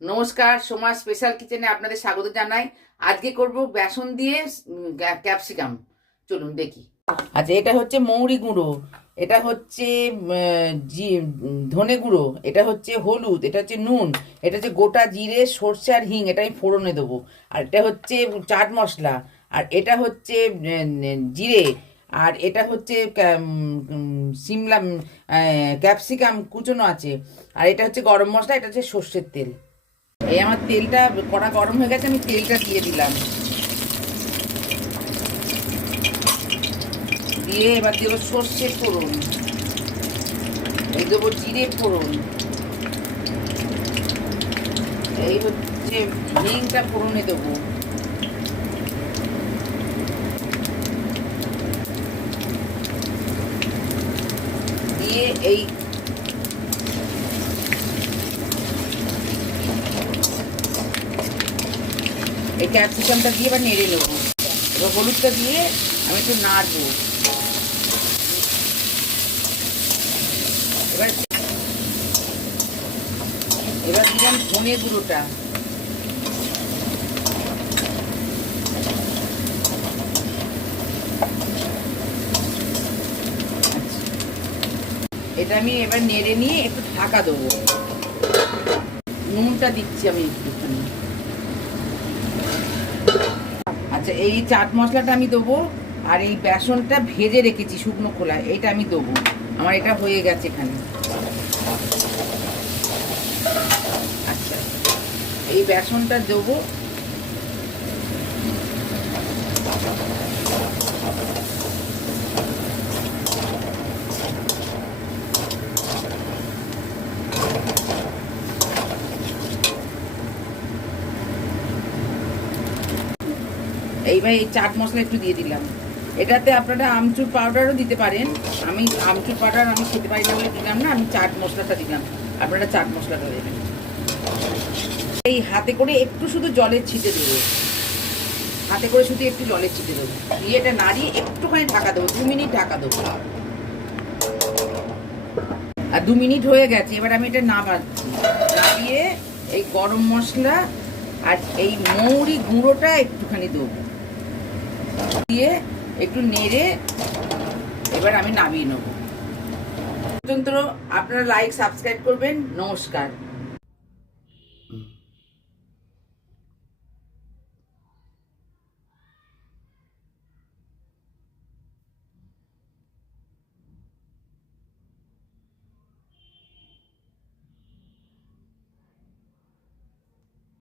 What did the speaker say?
নমস্কার, সোমা স্পেশাল কিচেনে আপনাদের স্বাগত জানাই। আজকে করব বেসন দিয়ে ক্যাপসিকাম। চলুন দেখি। আচ্ছা, এটা হচ্ছে মৌরি গুঁড়ো, এটা হচ্ছে ধনে গুঁড়ো, এটা হচ্ছে হলুদ, এটা হচ্ছে নুন, এটা হচ্ছে গোটা জিরে, সর্ষে আর হিং, এটা আমি ফোড়নে দেবো। আর এটা হচ্ছে চাট মশলা, আর এটা হচ্ছে জিরে, আর এটা হচ্ছে সিমলা ক্যাপসিকাম কুচোনো আছে, আর এটা হচ্ছে গরম মশলা, এটা হচ্ছে সর্ষের তেল। এই আমার তেলটা কড়া গরম হয়ে গেছে, আমি তেলটা দিয়ে দিলাম। দিয়ে এবার দেবো সর্ষে ফোড়ন, এই দেবো জিরে ফোড়ন, এই হচ্ছে হিংটা ফোড়নে দেবো, দিয়ে এই ক্যাপসিকামটা দিয়ে এবার নেড়ে নেবো। এবার হলুদটা দিয়ে আমি একটু নাড়বো। এবার এবার দিলাম ধনে গুঁড়োটা, এটা আমি এবার নেড়ে নিয়ে একটু ঢাকা দেবো। নুনটা দিচ্ছি আমি একটুখানি। আচ্ছা, এই চাট মশলাটা আমি দেবো, আর এই বেসনটা ভেজে রেখেছি শুকনো খোলায়, এটা আমি দেবো। আমার এটা হয়ে গেছে এখানে। আচ্ছা, এই বেসনটা দেবো। এইবার এই চাট মশলা একটু দিয়ে দিলাম। এটাতে আপনারা আমচুর পাউডারও দিতে পারেন। আমি আমচুর পাউডার আমি খেতে পারি না বলে দিলাম না, আমি চাট মশলাটা দিলাম। আপনারা চাট মশলাটা দেবেন। এই হাতে করে একটু শুধু জলের ছিটে দেবো, হাতে করে শুধু একটু জলের ছিটে দেবো, দিয়ে এটা নাড়িয়ে একটুখানি ঢাকা দেবো, 2 মিনিট ঢাকা দেবো। আর 2 মিনিট হয়ে গেছে, এবার আমি এটা নামিয়ে এই গরম মশলা আর এই মৌরি গুঁড়োটা একটুখানি দেবো, দিয়ে একটু নেড়ে এবার আমি নামিয়ে নেব। পর্যন্ত আপনারা লাইক সাবস্ক্রাইব করবেন। নমস্কার।